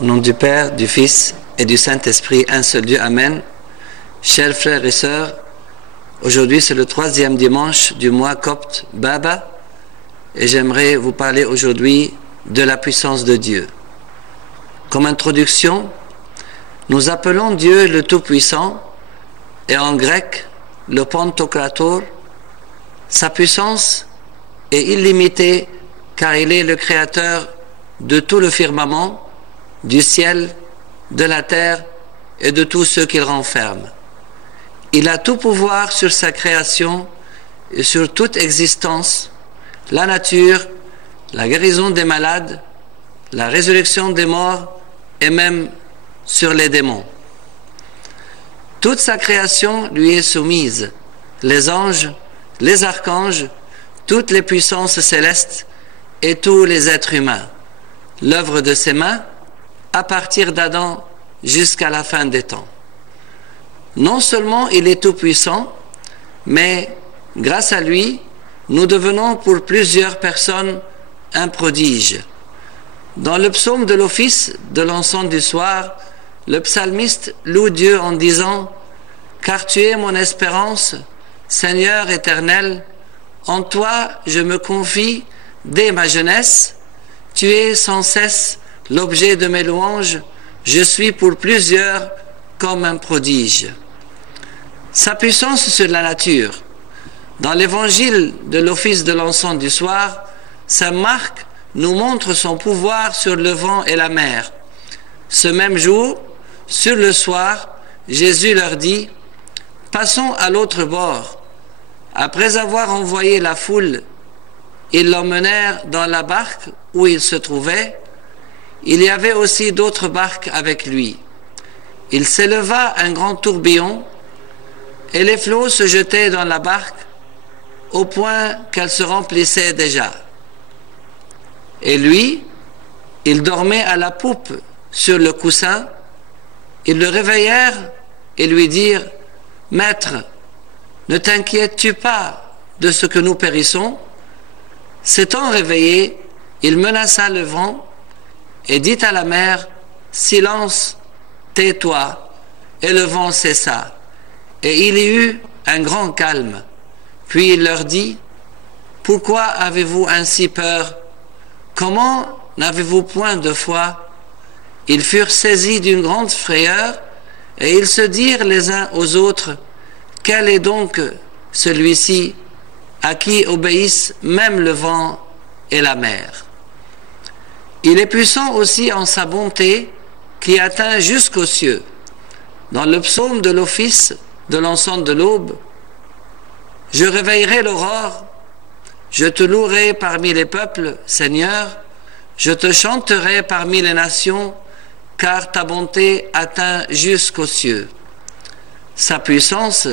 Au nom du Père, du Fils et du Saint-Esprit, un seul Dieu, Amen. Chers frères et sœurs, aujourd'hui c'est le 3e dimanche du mois copte Baba et j'aimerais vous parler aujourd'hui de la puissance de Dieu. Comme introduction, nous appelons Dieu le Tout-Puissant et en grec le Pantokrator. Sa puissance est illimitée car il est le créateur de tout le firmament, du ciel, de la terre et de tous ceux qu'il renferme. Il a tout pouvoir sur sa création et sur toute existence, la nature, la guérison des malades, la résurrection des morts et même sur les démons. Toute sa création lui est soumise, les anges, les archanges, toutes les puissances célestes et tous les êtres humains, l'œuvre de ses mains, à partir d'Adam jusqu'à la fin des temps. Non seulement il est tout-puissant, mais grâce à lui, nous devenons pour plusieurs personnes un prodige. Dans le psaume de l'office de l'encens du soir, le psalmiste loue Dieu en disant « Car tu es mon espérance, Seigneur éternel, en toi je me confie dès ma jeunesse, tu es sans cesse l'objet de mes louanges, je suis pour plusieurs comme un prodige. » Sa puissance sur la nature. Dans l'évangile de l'office de l'encens du soir, saint Marc nous montre son pouvoir sur le vent et la mer. Ce même jour, sur le soir, Jésus leur dit « Passons à l'autre bord. » Après avoir envoyé la foule, ils l'emmenèrent dans la barque où il se trouvait. Il y avait aussi d'autres barques avec lui. Il s'éleva un grand tourbillon et les flots se jetaient dans la barque au point qu'elle se remplissait déjà. Et lui, il dormait à la poupe sur le coussin. Ils le réveillèrent et lui dirent « Maître, ne t'inquiètes-tu pas de ce que nous périssons ?» S'étant réveillé, il menaça le vent et dit à la mer « Silence, tais-toi » et le vent cessa. Et il y eut un grand calme. Puis il leur dit « Pourquoi avez-vous ainsi peur? Comment n'avez-vous point de foi ?» Ils furent saisis d'une grande frayeur et ils se dirent les uns aux autres « Quel est donc celui-ci à qui obéissent même le vent et la mer ?» Il est puissant aussi en sa bonté qui atteint jusqu'aux cieux. Dans le psaume de l'office de l'encens de l'aube, « Je réveillerai l'aurore, je te louerai parmi les peuples, Seigneur, je te chanterai parmi les nations, car ta bonté atteint jusqu'aux cieux. » Sa puissance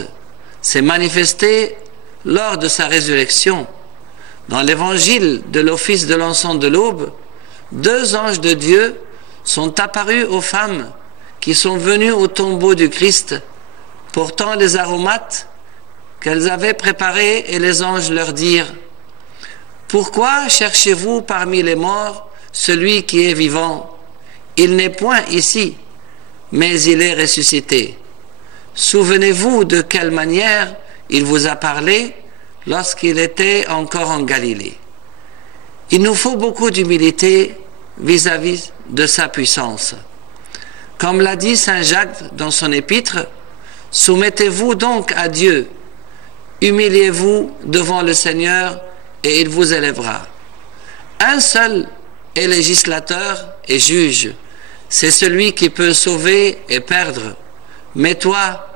s'est manifestée lors de sa résurrection. Dans l'évangile de l'office de l'encens de l'aube, 2 anges de Dieu sont apparus aux femmes qui sont venues au tombeau du Christ, portant les aromates qu'elles avaient préparés, et les anges leur dirent « Pourquoi cherchez-vous parmi les morts celui qui est vivant? Il n'est point ici, mais il est ressuscité. Souvenez-vous de quelle manière il vous a parlé lorsqu'il était encore en Galilée. » Il nous faut beaucoup d'humilité vis-à-vis de sa puissance. Comme l'a dit saint Jacques dans son épître, « Soumettez-vous donc à Dieu, humiliez-vous devant le Seigneur et il vous élèvera. » Un seul est législateur et juge, c'est celui qui peut sauver et perdre. Mais toi,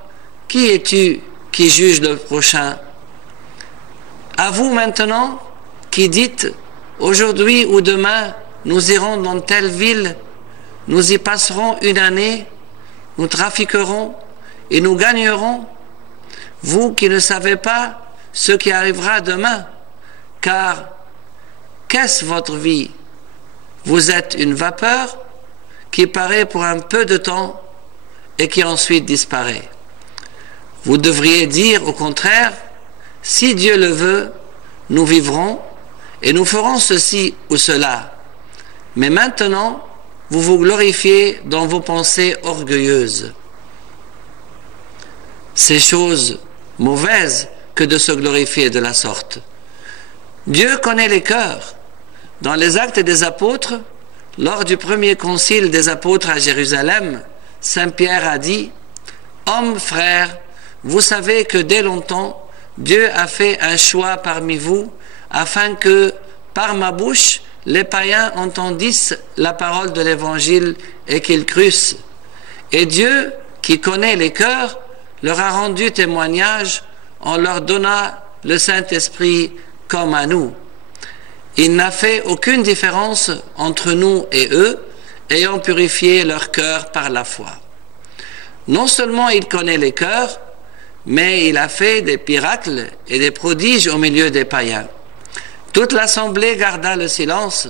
qui es-tu qui juge le prochain? À vous maintenant qui dites « Aujourd'hui ou demain, nous irons dans telle ville, nous y passerons une année, nous trafiquerons et nous gagnerons. » Vous qui ne savez pas ce qui arrivera demain, car qu'est-ce votre vie? Vous êtes une vapeur qui paraît pour un peu de temps et qui ensuite disparaît. Vous devriez dire au contraire, si Dieu le veut, nous vivrons et nous ferons ceci ou cela. Mais maintenant, vous vous glorifiez dans vos pensées orgueilleuses. C'est chose mauvaise que de se glorifier de la sorte. Dieu connaît les cœurs. Dans les Actes des Apôtres, lors du premier concile des apôtres à Jérusalem, Saint Pierre a dit « Hommes, frères, vous savez que dès longtemps, Dieu a fait un choix parmi vous, afin que, par ma bouche, les païens entendissent la parole de l'Évangile et qu'ils crussent. Et Dieu, qui connaît les cœurs, leur a rendu témoignage en leur donnant le Saint-Esprit comme à nous. Il n'a fait aucune différence entre nous et eux, ayant purifié leur cœur par la foi. Non seulement il connaît les cœurs, mais il a fait des miracles et des prodiges au milieu des païens. Toute l'assemblée garda le silence,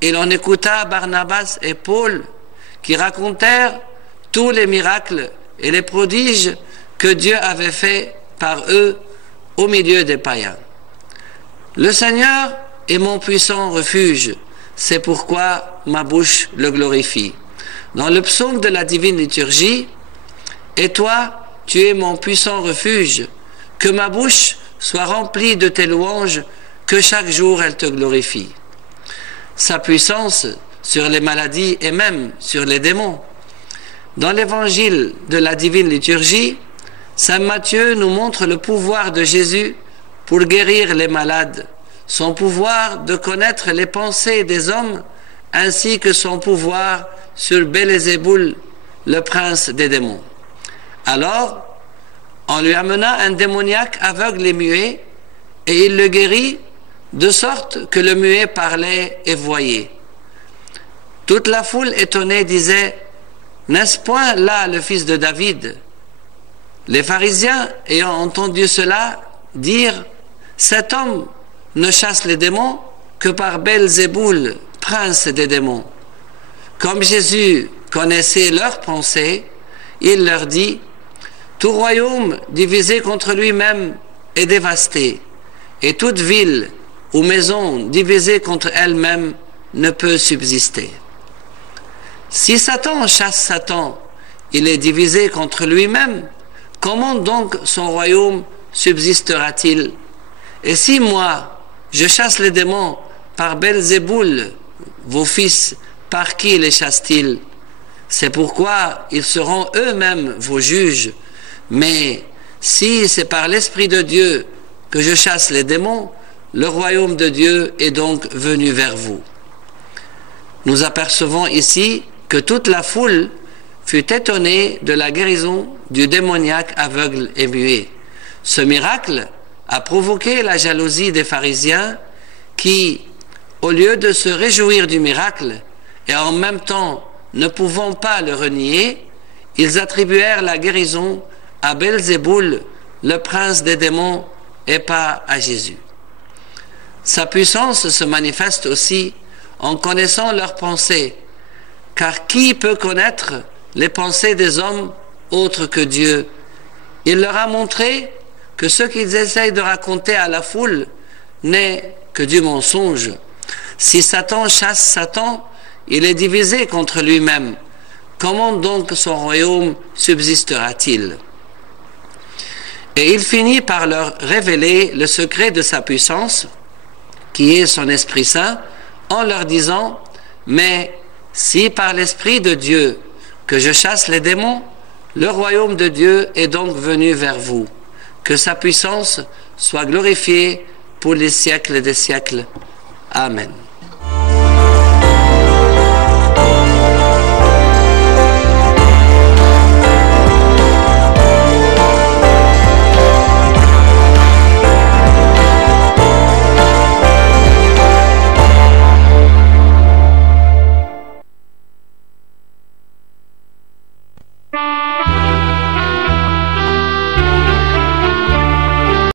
et l'on écouta Barnabas et Paul, qui racontèrent tous les miracles et les prodiges que Dieu avait faits par eux au milieu des païens. Le Seigneur est mon puissant refuge, c'est pourquoi ma bouche le glorifie. Dans le psaume de la divine liturgie, « Et toi, tu es mon puissant refuge, que ma bouche soit remplie de tes louanges, que chaque jour elle te glorifie. » Sa puissance sur les maladies et même sur les démons. Dans l'évangile de la divine liturgie, Saint Matthieu nous montre le pouvoir de Jésus pour guérir les malades, son pouvoir de connaître les pensées des hommes, ainsi que son pouvoir sur Belzéboul, le prince des démons. Alors, on lui amena un démoniaque aveugle et muet, et il le guérit, de sorte que le muet parlait et voyait. Toute la foule étonnée disait « N'est-ce point là le fils de David ?» Les pharisiens, ayant entendu cela, dirent « Cet homme ne chasse les démons que par Belzéboul, prince des démons. » Comme Jésus connaissait leurs pensées, il leur dit « Tout royaume divisé contre lui-même est dévasté, et toute ville ou maison divisée contre elle-même ne peut subsister. Si Satan chasse Satan, il est divisé contre lui-même, comment donc son royaume subsistera-t-il? Et si moi, je chasse les démons par Belzéboul, vos fils, par qui les chassent-ils? C'est pourquoi ils seront eux-mêmes vos juges. Mais si c'est par l'Esprit de Dieu que je chasse les démons, le royaume de Dieu est donc venu vers vous. » Nous apercevons ici que toute la foule fut étonnée de la guérison du démoniaque aveugle et muet. Ce miracle a provoqué la jalousie des pharisiens qui, au lieu de se réjouir du miracle et en même temps ne pouvant pas le renier, ils attribuèrent la guérison à Belzéboul, le prince des démons, et pas à Jésus. Sa puissance se manifeste aussi en connaissant leurs pensées, car qui peut connaître les pensées des hommes autres que Dieu? Il leur a montré que ce qu'ils essayent de raconter à la foule n'est que du mensonge. Si Satan chasse Satan, il est divisé contre lui-même. Comment donc son royaume subsistera-t-il? Et il finit par leur révéler le secret de sa puissance, qui est son Esprit Saint, en leur disant « Mais si par l'Esprit de Dieu que je chasse les démons, le royaume de Dieu est donc venu vers vous. Que sa puissance soit glorifiée pour les siècles des siècles. Amen. » Thank you.